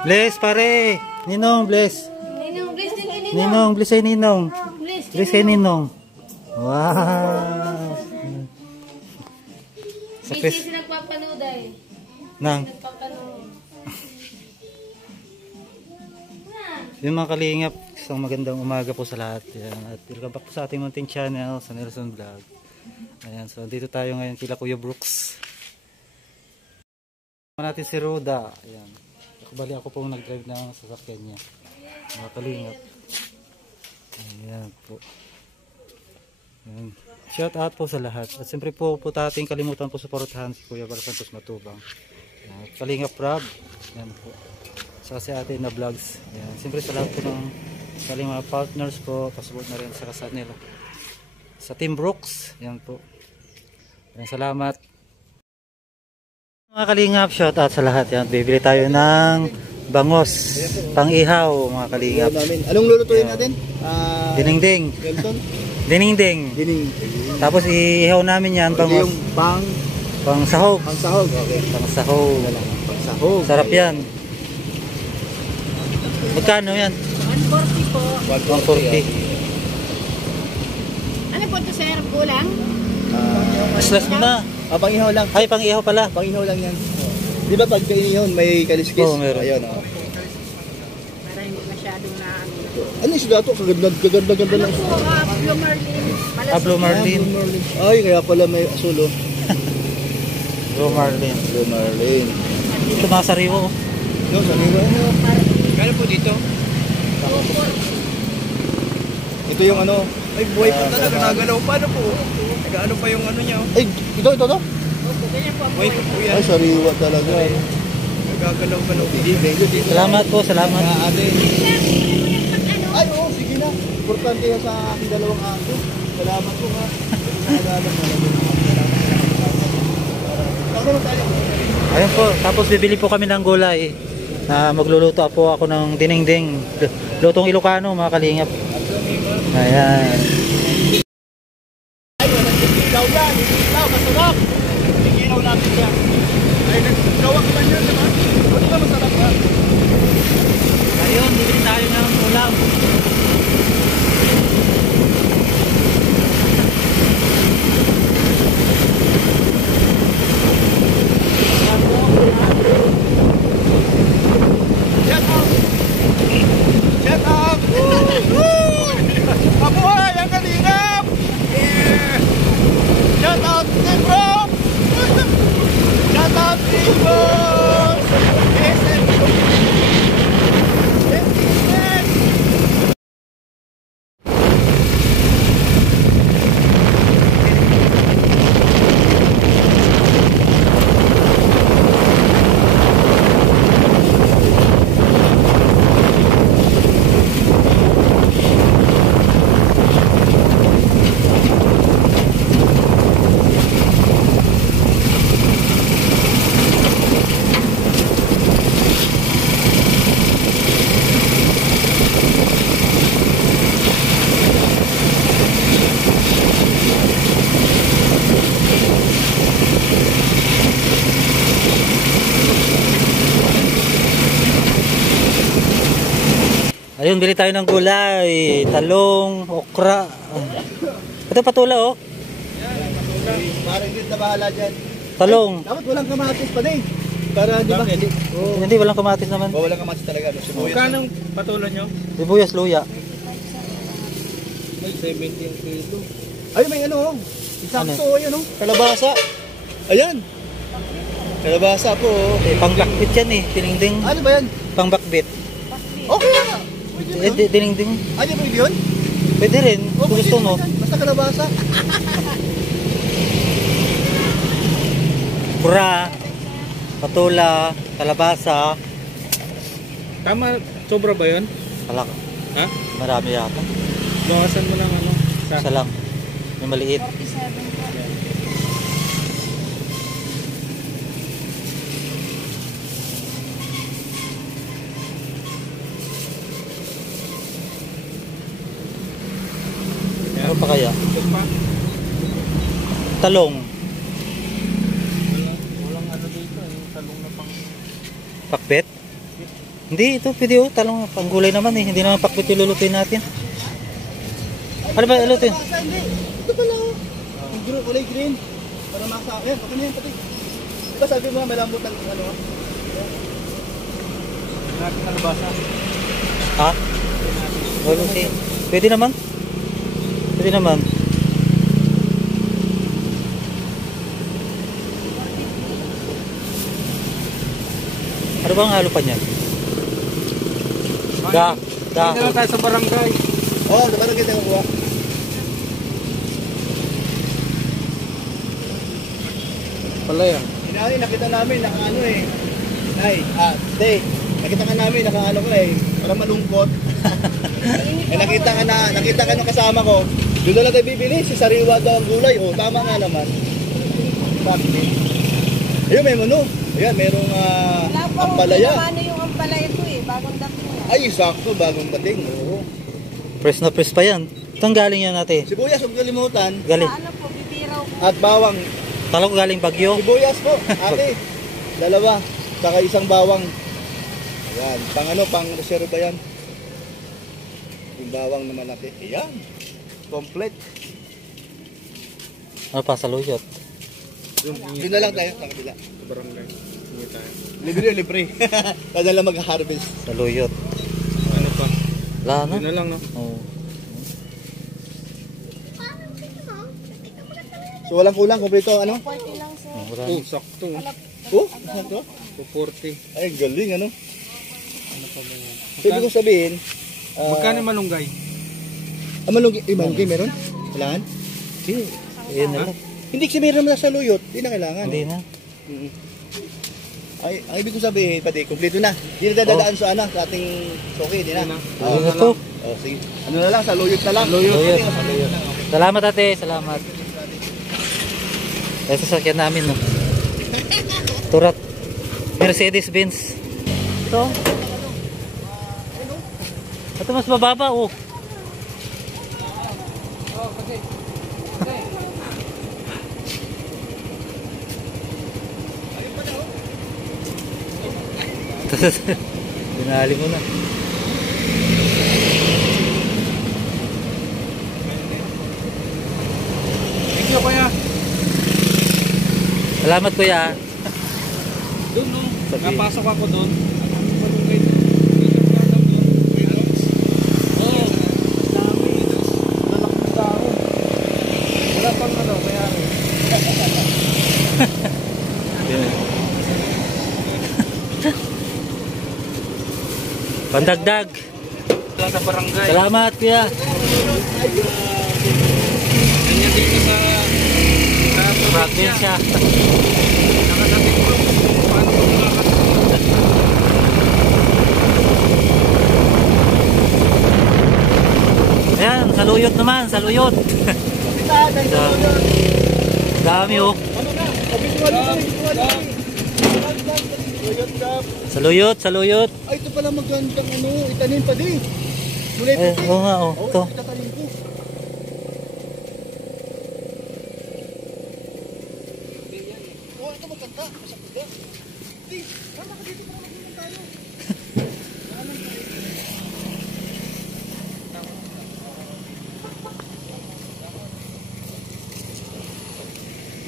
Bless pare. Ninong, bless. Ninong, bless din kay Ninong. Ninong, bless ay Ninong. Bless Bless ay Ninong. Wow. Sa Bless Chris. kasi nagpapanood ay. Nang. Nagpapanood. Yung mga kalingap, isang magandang umaga po sa lahat. Yan. At welcome back po sa ating munting channel, sa Nelson Vlog. Ayan, so dito tayo ngayon kila Kuya Brooks. Natin si Roda. Ayan. Bali ako po nag-drive ng sasakyan niya. Mga kalingap. Ayan po. Ayan. Shout out po sa lahat. At siyempre po ating kalimutan po suportahan si Kuya Bar Santos Matubang. Ayan. Kalingap Rob. Ayan po. Saka si ate na vlogs. Ayan. Siyempre sa lahat po ng kaling mga partners po. Pasubot na rin sa kasat nila. Sa Team Brooks. Ayan po. Ayan, salamat. Mga kalingap, shout out sa lahat. Yan, bibili tayo ng bangos, pang-ihaw mga kalingap. Anong lulutuin natin? Dinengdeng. Dinengdeng. Tapos iihaw namin yan, bangos. Yung pang-sahog. Pang-sahog, okay. Pang-sahog. Pang-sahog. Sarap yan. Magkano yan? 140 po. 140. Ano po ito, sir? Kulang? Islas mo na. Pang-ihaw lang. Ay, pang-ihaw pala. Pang-ihaw lang yan. Di ba pag kainihon may kaliskis? Oo, meron. Ayun, Para hindi masyadong na ano yung isda ito? Kaganda-ganda lang. Ano po, Blue Marlin. Blue Marlin. Ay, kaya pala may asulo. Blue Marlin. Blue Marlin. Ito mga sariwo. No, sariwa. Kaya po dito? Ito yung ano. Ay, buhay pa talaga. Nagalaw pa na po. Nag-ano pa yung ano niya. Ay, ito. Buhay pa po yan. Ay, sariwa talaga. Nagagalaw pa na po. Salamat po, salamat. Ay, oo, sige na. Importante yan sa aking dalawang aso. Salamat po ha. Ayun po, tapos bibili po kami ng gulay. Magluluto po ako ng dinengdeng. Lutong Ilocano mga kalingap. Ayan. Ay, nagsigilaw yan. Nagsigilaw, masarap. Nagsigilaw natin yan. Ay, nagsigilaw ka man yan, diba? O, diba masarap ha? Ayun, bibili tayo ng ulam. Shut up! Shut up! Mabuhay ang kalingap! Yeah! Shut up, Team Rob! Shut up, Team Boss! Yes, Ayun, bili tayo ng gulay, talong, okra. Ito patula oh. parang din na bahala dyan. Talong. Dapat walang kamatis pa din. Para di ba? Hindi, walang kamatis naman. Walang kamatis talaga. Magkano patulan nyo? Sibuyas, luya. May 17 kilo. Ay, may ano. Isakto, ayun oh. Kalabasa. Ayan. Kalabasa po. Pangbakbit yan eh, dinengdeng. Ano ba yan? Pangbakbit. Okay na. Dinengdeng. Ano ba yun? Pwede rin, kung gusto mo. Basta kalabasa. Pura, patula, kalabasa. Tama, sobra ba yun? Kalak. Ha? Marami yata. Bawasan mo lang ano? Isa lang. May maliit. 47 po. Ano pa kaya? Ito pa. Talong. Walang ano dito, yung talong na pang... Pakbet? Hindi, ito pwede oh. Talong panggulay naman eh. Hindi naman pakbit yung lulutuin natin. Ano ba lulutuin? Hindi. Ito pala oh. Yung green, kulay green. Para masa. Ayan, baka na yan pati. Diba sabi mo malambot ang ano? Natin kalabasa. Ha? Lulutuin. Pwede naman. Pwede naman. Ano bang halo pa niyan? Da. Hindi na lang tayo sa barangay. Oo, diba nang kita kukuha? Pala yan. Inay, nakita namin, nakaano eh. Nay, stay. Nakita ka namin, nakaano ko eh. Parang malungkot. Eh, nakita ka nung kasama ko. Doon na lang tayo bibili, si sariwa daw ang gulay. Oh, tama nga naman. Bakit? Ayun, may menu. Ayan, merong ampalaya. Ano yung ampalaya ito eh, bagong dating yan. Ay, sakto, bagong dating. Oo. Press na press pa yan. Itong galing yan natin. Sibuyas, huwag kalimutan. Galing. Ano po, bibiraw po. At bawang. Kala ko galing Bagyo. Sibuyas po, ate. Dalawa. Saka isang bawang. Ayan, pang reserva yan. Yung bawang naman natin. Ayan. Complete. Ano pa, saluyot. Doon na lang tayo sa kabila. Sa barangay. Hindi tayo. Libre. Kada lang mag-harvest. Saluyot. Ano pa? Wala na. Yun na lang, no? Oh. So walang kulang, kompleto ano? 40 lang sir. Oh, wala. Oh, sakto. Oh, sakto. 240. Ay, galing ano? So, ibig kong sabihin, Magkano yung malunggay? malunggay meron? Kailangan? Hindi. Ayan na lang. Hindi kasi meron naman sa luyot, hindi na kailangan. Hindi na. Mm. Ay, ang ibig kong sabihin, pati, kompleto na. Hindi na dadaan sa ano, sa ating soki, hindi na. Hindi na. Oo. Ano na to? Oh, sige. Ano na lang, sa luyot na lang. Saluyot. Sa luyot lang, okay. Salamat ate. Salamat. Ay, sasakyan namin no. Turat. Mercedes-Benz. Ito. Ito mas mababa oh. Dinali mo na. Thank you, kuya. Salamat kuya. Doon, no? Sabi. Napasok ako doon. Malunggay. Oo. Dami. Lalaking tao. Wala pang ano, kaya rin. Pandagdag. Wala sa barangay. Salamat kuya. Ganyan dito sa Probinsya. nakadating ko. Paano ko nakakatawa? Ayan, saluyot naman, saluyot. Dami oh. Saluyot, saluyot. Ay, ito pala magandang ano, itanim pa din. Kulay Eh, puti. oo nga oh. Oo, Ito. itatanim ko. Oh, ito maganda. Masakit ka. Di, tama ka dito para magandang tayo.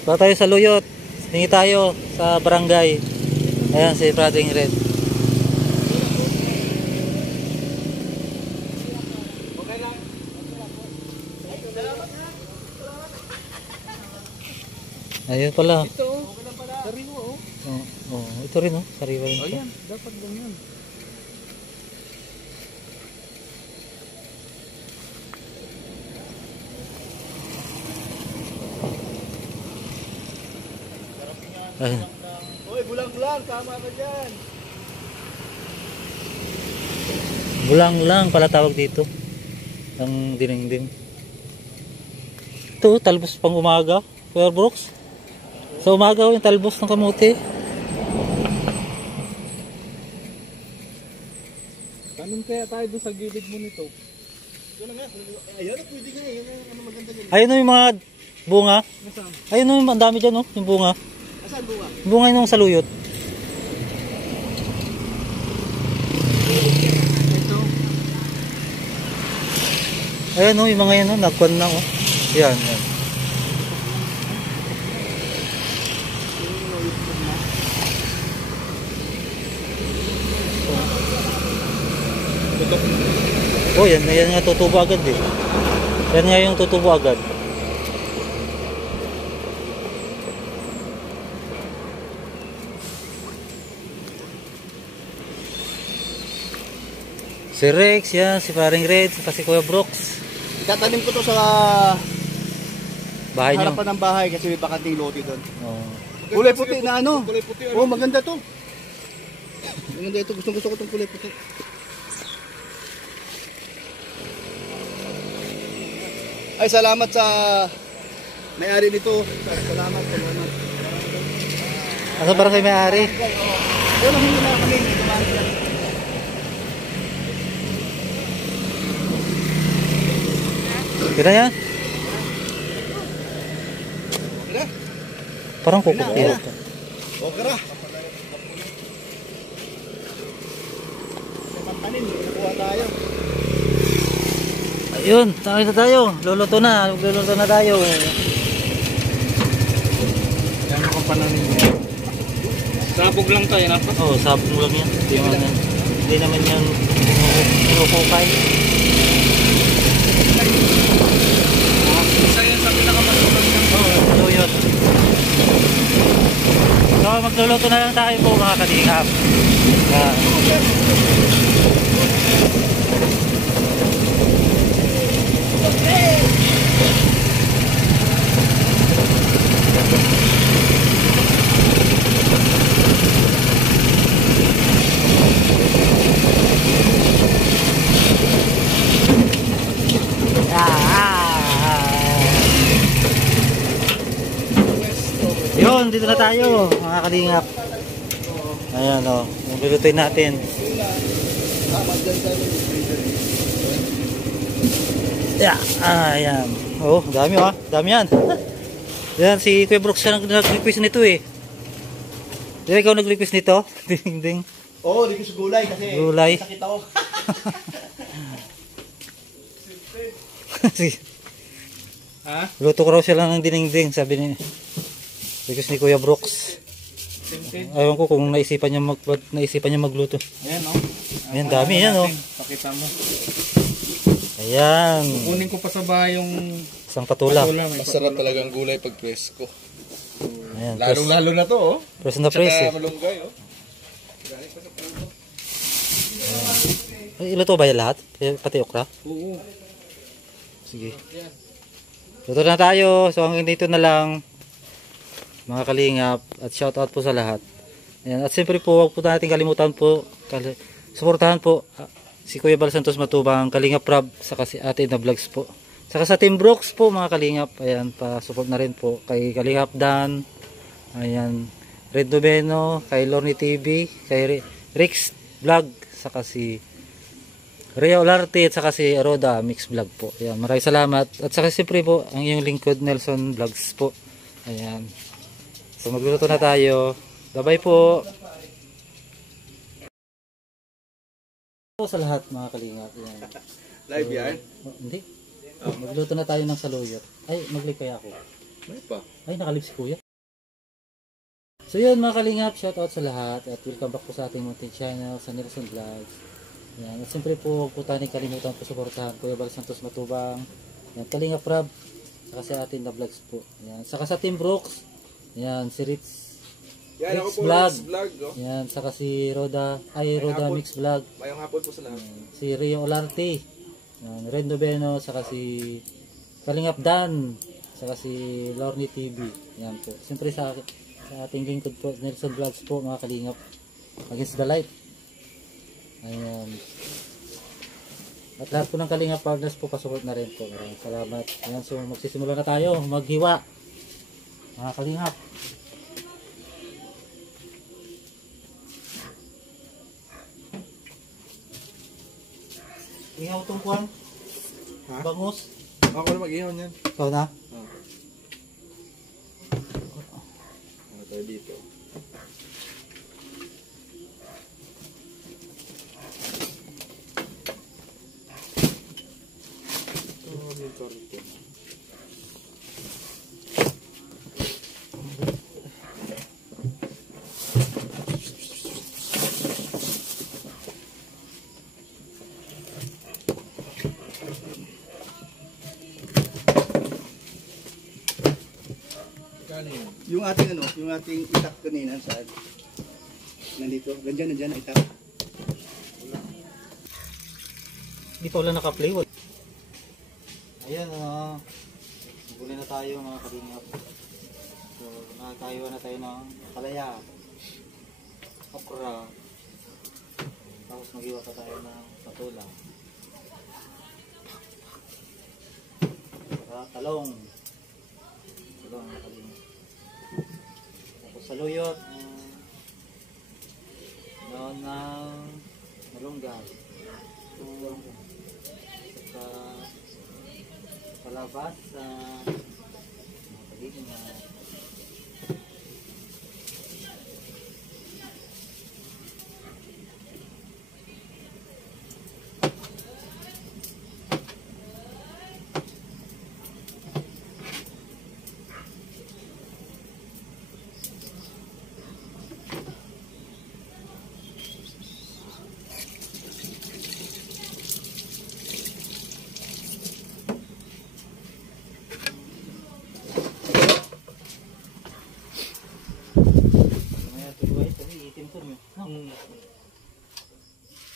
Baka tayo sa Luyot. Hingi tayo sa barangay. Ayan si Brother Red. Ayun pala. Ito, sariwa oh. Oh, ito rin oh. Sariwa rin ito. Ayan, dapat lang yun. Ayun. Hoy, bulang-bulang, tama ka dyan. Bulang lang pala tawag dito. Ang dinengding. Ito, talbos pang umaga. Kuya Brooks. Sa umaga yung talbos ng kamote. Tanong kaya tayo doon sa gilid mo nito. Ito na nga. Ayun, pwede nga eh. Ano maganda dyan. Ayun o yung mga bunga. Nasaan? Ayun o yung ang dami dyan o. Yung bunga. Asan bunga? Bunga yung saluyot. Ayan o, yung mga yan o, nagkuhan na o. Yan, yan. Tutok. Oh, yan nga tutubo agad eh. Yan nga yung tutubo agad. Si Rex, yan, si Paring Red, si Kuya Brooks. Itatanim ko to sa Bahay niyo. harapan ng bahay kasi may bakanting lote doon. Oh. Kulay puti na ano? Kulay puti. Oh, maganda to. Maganda ito. Gusto ko itong kulay puti. Ay, salamat sa may-ari nito. Salamat. Asa para sa may-ari? Ayun, hindi na kami. Dumaan sila. Kira yan? Kira? Parang kukupit. Kira. O, kira. Tanim, nakuha tayo. Ayun, tayo na tayo. Luluto na tayo. Yan ang pananin niya. Sabog lang tayo na. Oo, sabong lang yan. Hindi naman yan pinupukay. Isa yan sa pinakamasukal niya. Oo, saluyot. So, magluluto na lang tayo po mga kalingap. Yun, dito na tayo mga kalingap. Ayan o, maglulutuin natin. Yeah, ayan. Oh, dami oh, dami yan. Yan, si Kuya Brooks siya nag-request nito eh. Di ba ikaw nag-request nito? Ding-ding. Oo, di ko sa gulay kasi Gulay. sakit ako. Ha? Luto ko raw siya lang ng dinding, sabi ni request ni Kuya Brooks. Ayaw ko kung naisipan niya magluto. Ayan o. Ayan, dami yan oh. Pakita mo. Ayan. Kunin ko pa sa bahay yung Isang patula. Masarap talagang gulay pag presko. Ayan, Lalo na to, oh. press na press eh. malunggay, oh. Ay, iluto ba yan lahat? Pati okra? Oo. Sige. Luto na tayo. So hanggang dito na lang mga kalingap at shout out po sa lahat. Ayan. At siyempre po huwag po natin kalimutan po suportahan po si Kuya Bal Santos Matubang, Kalingap Rob, saka si Ate na Vlogs po. Saka sa Team Brooks po mga kalingap. Ayan, pa-support na rin po kay Kalingap Dan. Ayan, Red Noveno, kay Lorny TV, kay Rex Vlog, saka si Ria Olarte at saka si Roda Mix Vlog po. Ayan, maraming salamat. At saka siyempre po ang iyong lingkod Nelson Vlogs po. Ayan. So magluluto na tayo. Bye-bye po. Sa lahat mga kalingap. Ayan. Live yan? Oh, hindi. Magluto na tayo ng saluyot. Ay, mag-live kaya ako. May pa. Ay, nakalip si Kuya. So yun mga kalingap, shout out sa lahat at welcome back po sa ating munting channel sa Nelson Vlogs. Yan. At siyempre po, huwag po tayo kalimutan po suportahan Kuya Bal Santos Matubang, yan, Kalingap Rob, saka sa ating na vlogs po. Yan. Saka sa Team Brooks, yan, si Ritz Yan, ako Mix po Vlog. vlog, oh. Yan, saka si Roda, Roda hapon. Mix Vlog. Mayong hapon po sa lahat. Si Rio Olarte, yan, Red Noveno, saka si Kalingap Dan, saka si Lorny TV. Yan po. Siyempre sa ating lingkod po, Nelson Vlogs po mga kalingap. Against the light. Ayan. At lahat po ng Kalingap partners po pasupport na rin po. Maraming salamat. Ayan, so magsisimula na tayo. Maghiwa. Mga Kalingap. Ihaw itong kuwan. Ha? Bangus. Ako na mag-ihaw niyan. Ikaw na? Ano tayo dito? Yung ating ano, yung ating itak kanina saan? Nandito, nandiyan itak. Hindi pa wala naka-play. Ayan, huli na tayo mga kalingap. So, nakakaiwa na tayo ng palaya, okra, tapos mag-iwa pa tayo ng patula, saka talong mga kalingap. Tapos saluyot, doon ng malunggay, saka kalabasa, mga kalingap.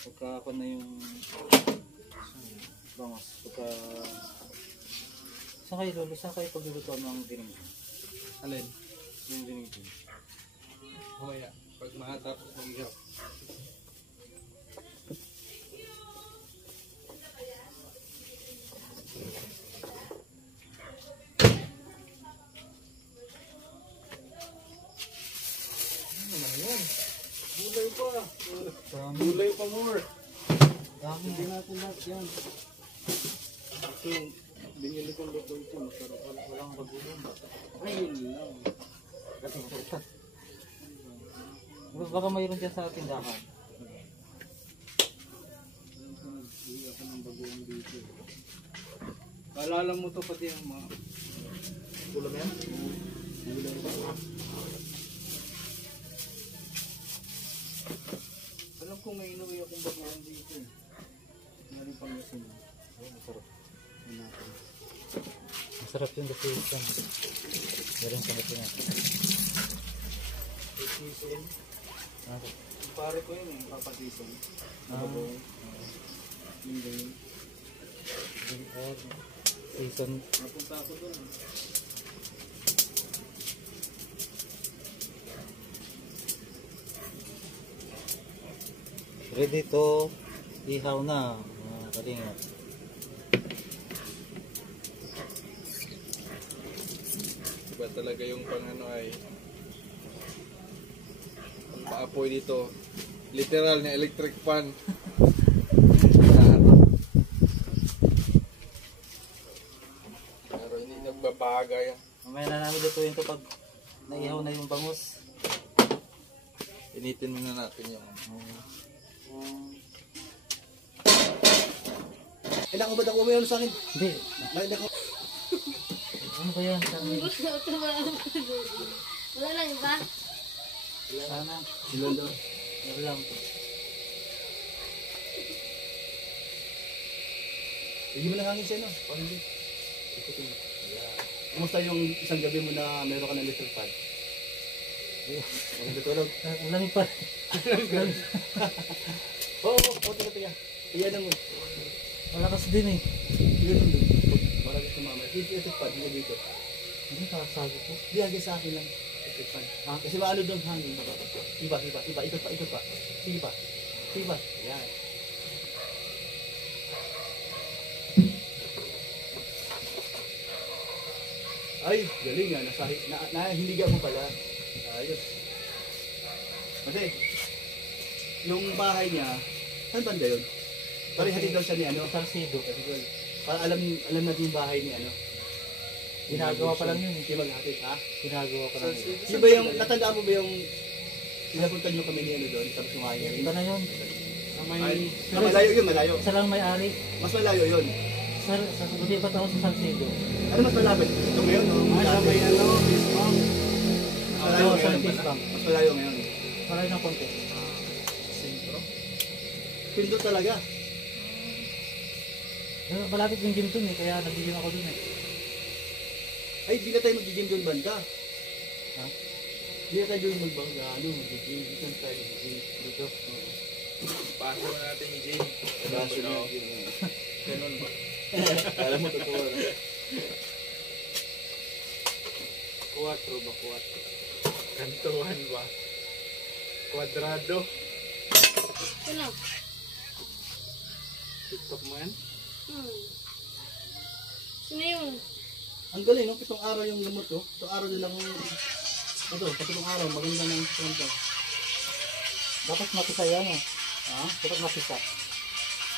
Pagka ako na yung bangos, pagka saan kayo lolo? Saan kayo paglulutuan ng dinigin? Alin? Yung dinigin. Mamaya, pag makatapos mag-ihaw. Gulay pa. Gulay pa more. Dami. Hindi natin lahat yan. Ito, binili kong luto ito. Masarap. Walang bagulong. Ayun lang. Baka mayroon dyan sa tindahan. Hindi ako ng bagoong dito. Paalala mo to pati ang mga Ulam yan? gulay pa. Alam ko may inuwi akong bagoong dito. Meron pang yasin. Masarap. Hanapin. Masarap yun kasi yan. Meron sa natin yan. Season. Ah, Pare ko yun eh, papaseason. Bagoong. Yun ba yun? season. Napunta ako doon. Ready to ihaw na mga kalingap. Diba talaga yung pang ay ang paapoy dito. Literal na electric fan. Pero hindi nagbabaga yan. Mamaya na namin lutuin ito pag naihaw na yung bangus. Initin muna natin yung Kailangan ko ba nakuha mo yun sa akin? Hindi. Nakita ko. Ano ba yan? Wala lang iba. Sana. Silondo. Meron lang po. Hindi mo lang hangin siya, no? Pag hindi. Ikutin mo. Ayan. Kumusta yung isang gabi mo na meron ka ng electric fan? Maganda tulog. Ang lamig pa. Oo, tiga. Iyan mo. Malakas din eh. Iyan mo doon. Marami sumama. Dito electric fan, hindi dito. Hindi kakasabi ko. Hindi, hanggang sa akin lang. Electric fan. Kasi maano doon hangin. Iba. Ikot pa. Sige pa. Ayan. Ay, galing nga. Nahiligan mo pala. Ayos. Kasi, yung bahay niya, saan banda yun? Pari hatid daw siya ni ano? Salsido. Para alam natin yung bahay ni ano? Ginagawa pa lang yun eh. Hindi maghatid, ha? Ginagawa pa lang yun. Di ba yung, natandaan mo ba yung pinapuntan nyo kami ni ano doon? Tapos kumain niya rin? Iba na yun. Malayo yun, malayo. Isa lang may-ari. Mas malayo yun. Hindi pa ako sa Salsido. Ano mas malapit? Ito ngayon, no? may ano, Facebook. Mas malayo Oo, sa ngayon. Fish Bank. Mas malayo ngayon. Malayo ng konti. Sentro. Pindot talaga. Malapit yung gym dun eh, kaya nag-gym ako dun eh. Ay, di na tayo mag-gym doon banda. Ha? Hindi tayo doon magbangalo, mag-Jane tayo dito. Paso na natin ni Jane. Baso na. Ganun ba? Alam mo, totoo na. 4 ba? 4. Kantuhan ba? Kwadrado. Ano? TikTok mo yan? Sino yun? Ang galing, no? 7 araw yung gamot ko. 7 araw din ako. Ito, 7 araw. Maganda ng strength. Dapat mapisa yan eh. Ha? Dapat mapisa.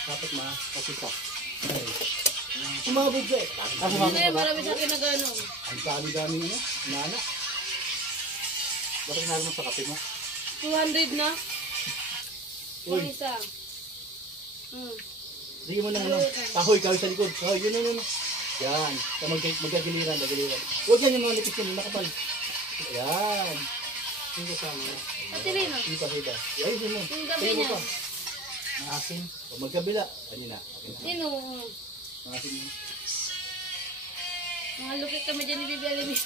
Dapat Mapisa. Sumabog ka eh. Ah, sumama Hindi, ka ba? marami sa akin na gano'n. Ang dami-dami ano? Nana. Dapat nalo mo sa kape mo. 200 na. Uy. Yung isa. Sige mo na ano. Kahoy sa likod. Kahoy, yun. Yan. Magkagiliran. Huwag yan yung mga nipis yun. Nakapal. Yan. Yung kasama. Ate Lino, Hipa. Ayusin mo. yung gabi Ayun mo niya. pa. Maasin. O magkabila. Ano na. Okay na. Sino? Maasin mo. Mga lukit kami dyan ni Bibi Alimin.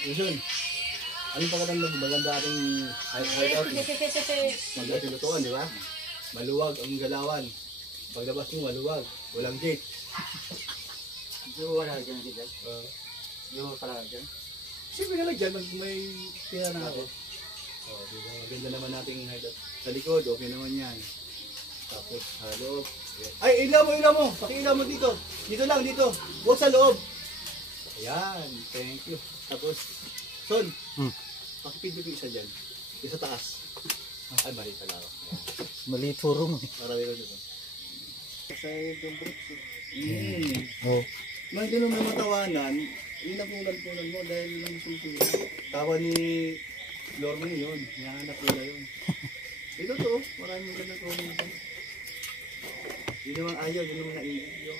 Yun. Anong pagkatang maganda ating hideout? Maganda lutuan, di ba? Maluwag ang galawan. Paglabas mo, maluwag. Walang gate. Hindi mo wala dyan si Dad. Hindi mo pala dyan. Siyempre nga lang dyan, may pera na ako. Di ba? Maganda naman nating hideout. Sa likod, okay naman yan. Tapos, sa loob. Ay, ilaw mo! Pakiilaw mo dito. Dito lang, dito. Huwag sa loob. Ayan, thank you. Tapos, Son, pakipindot yung isa dyan. Yung sa taas. Ay, mali pala ako. Maliit puro mo. Para meron dito. Sa yung bricks. Oo. Nang hindi naman matawanan, yun ang kulan mo dahil yun ang susunod. Tawa ni Lorme yun. Hinahanap nila yun. Ito to, maraming magandang comment. Yun naman ayaw, yun naman naibig yun.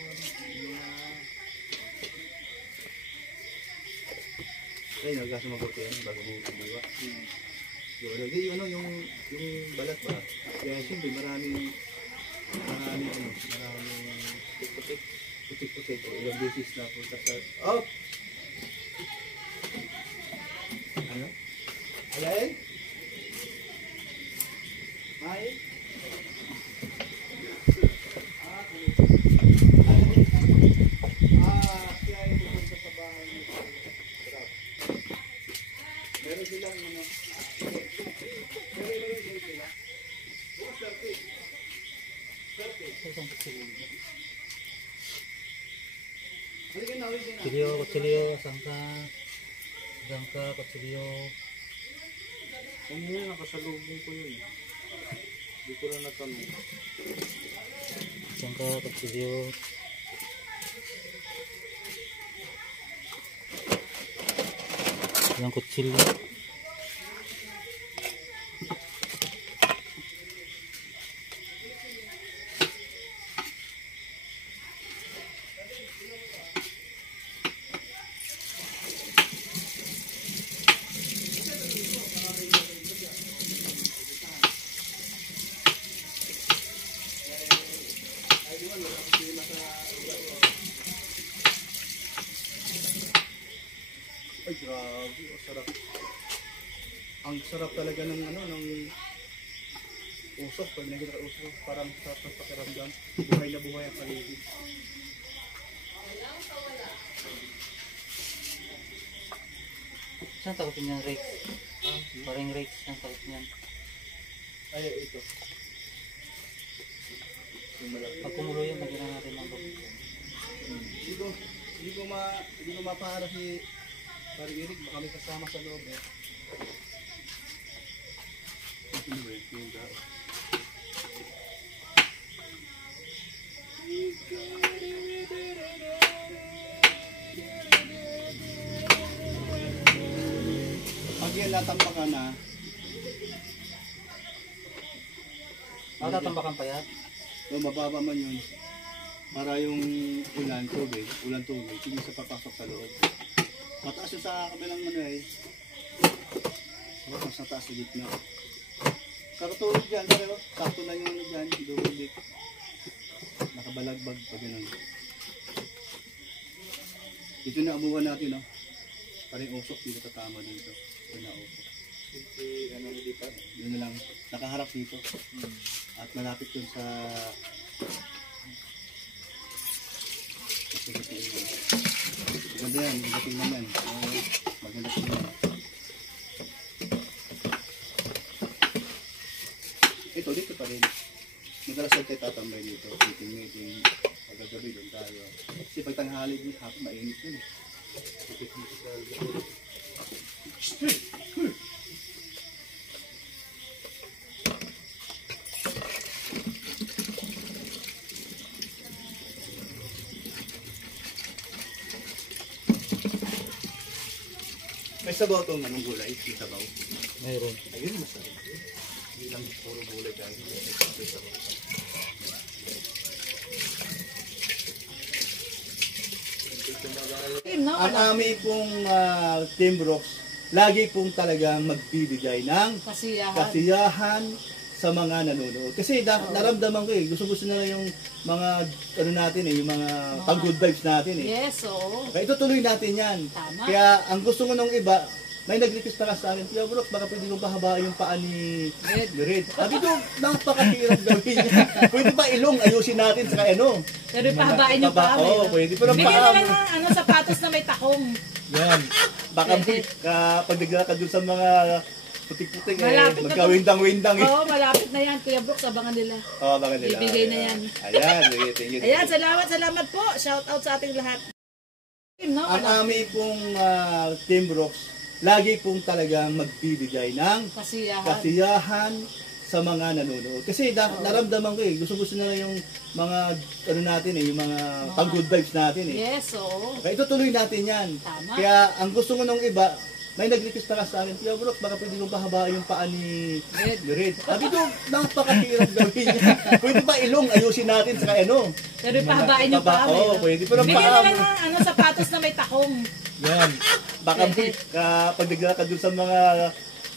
Ay, nagkasumagot yan bago mo tumiwa. Yung balat ba? Kaya siyempre maraming putik-putik. Ilang beses na punta sa... Oh! Ano? Alay? May? Kaya yung pupunta sa bahay mo. Meron silang ano. Kutsilyo, sangka, kutsilyo. Ano yun? Nakasalubong ko yun. Hindi ko na natanong. Sangka, kutsilyo. Yung kutsilyo. Ay, grabe. Ang sarap. Ang sarap talaga ng ano, ng usok. Pag nakita usok, parang sarap ng pakiramdam. Buhay na buhay ang paligid. Saan takot niyan, Rex? Parang Rex, saan takot niyan? Ay, ito. Yung malaki. Pag kumulo yan, lagyan na natin ng bubog. Hindi ko mapahara si Pari Eric, baka may kasama sa loob eh. Ito ba yung tao? Pag yan natampak ka na, Matatambakan pa yan? so mababa man yun. Para yung ulan tubig, hindi sa papasok sa loob. Mataas yung sa kabilang ano eh. Mas mataas sa gitna. Kakatulog dyan, pero sakto na yung ano dyan, dubig. nakabalagbag pa ganun. Ito na abuhan natin, no? Parang usok dito tatama dito. Ito na usok. Ano dito? Yun na lang. Nakaharap dito. At malapit dun sa... Maganda yan. Maganda tingnan yan. Maganda tingnan. Ito, dito pa rin. Madalas tayo tatambay dito. Meeting. Pagkagabi doon tayo. Kasi pag tanghali dito, hapon mainit yun. May sabaw itong anong gulay? May sabaw. Mayroon. Ayun, masarap. Hindi lang puro gulay dahil may sabaw. Ang aming pong Team Brooks, lagi pong talagang magbibigay ng kasiyahan sa mga nanonood. Kasi naramdaman ko gusto na lang yung mga ano natin yung mga pag-good vibes natin Yes, oo. Kaya itutuloy natin yan. Tama. Kaya ang gusto ko nung iba, may nag-request na sa akin, Kuya Brooks, baka pwede mo pahabain yung paa ni Red. Sabi ko, napakahirap gawin niya. Pwede pa ilong, ayusin natin sa ano. Pero pahabain yung paa. Oo, pwede. Pero bigyan na lang ng sapatos na may takong. yan. Baka pag naglakad dun sa mga putik-putik, magkawindang-windang Oo, malapit na yan. Kuya Brooks, abangan nila. Oo, abangan nila. Ibigay na yan. Ayan, thank you. Ayan, salamat po. Shout out sa ating lahat. Ang aming pong Team Brooks, lagi pong talagang magbibigay ng kasiyahan sa mga nanonood. Kasi naramdaman ko gusto na lang yung mga ano natin yung mga pag-good vibes natin Yes, oo. Kaya itutuloy natin yan. Tama. Kaya ang gusto ko nung iba, may nag-request na sa akin, Kuya Brooks, baka pwede mo pahabain yung paa ni Red. Sabi ko, napakahirap gawin niya. Pwede pa ilong, ayusin natin sa ano. Pero pahabain yung paa. Oo, pwede. Pero bigyan na lang ng sapatos na may takong. yan. Baka pag naglakad dun sa mga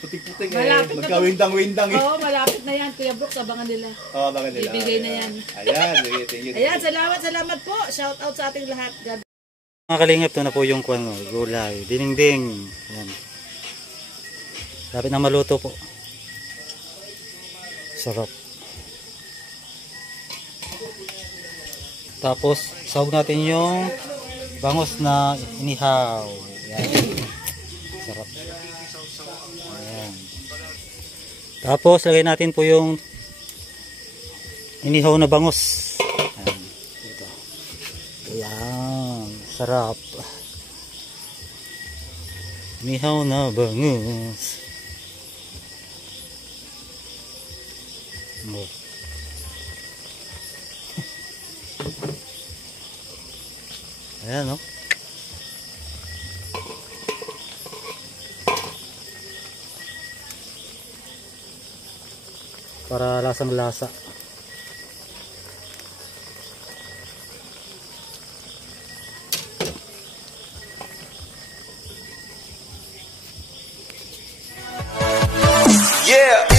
putik-putik, magkawindang-windang. Oo, malapit na yan. Kuya Brooks, abangan nila. Oo, abangan nila. Ibigay na yan. Ayan, thank you. Ayan, salamat po. Shout out sa ating lahat. Mga kalingap, ito na po yung gulay. Dinding. Yan. Dapat na maluto po. Sarap. Tapos, sahog natin yung bangos na inihaw. Yan. Sarap. Ayan. Tapos, lagay natin po yung inihaw na bangos. Ayan. Ito. Ayan. Sarap. Inihaw na bangos. Ayan, no? Para lasang lasa. Yeah.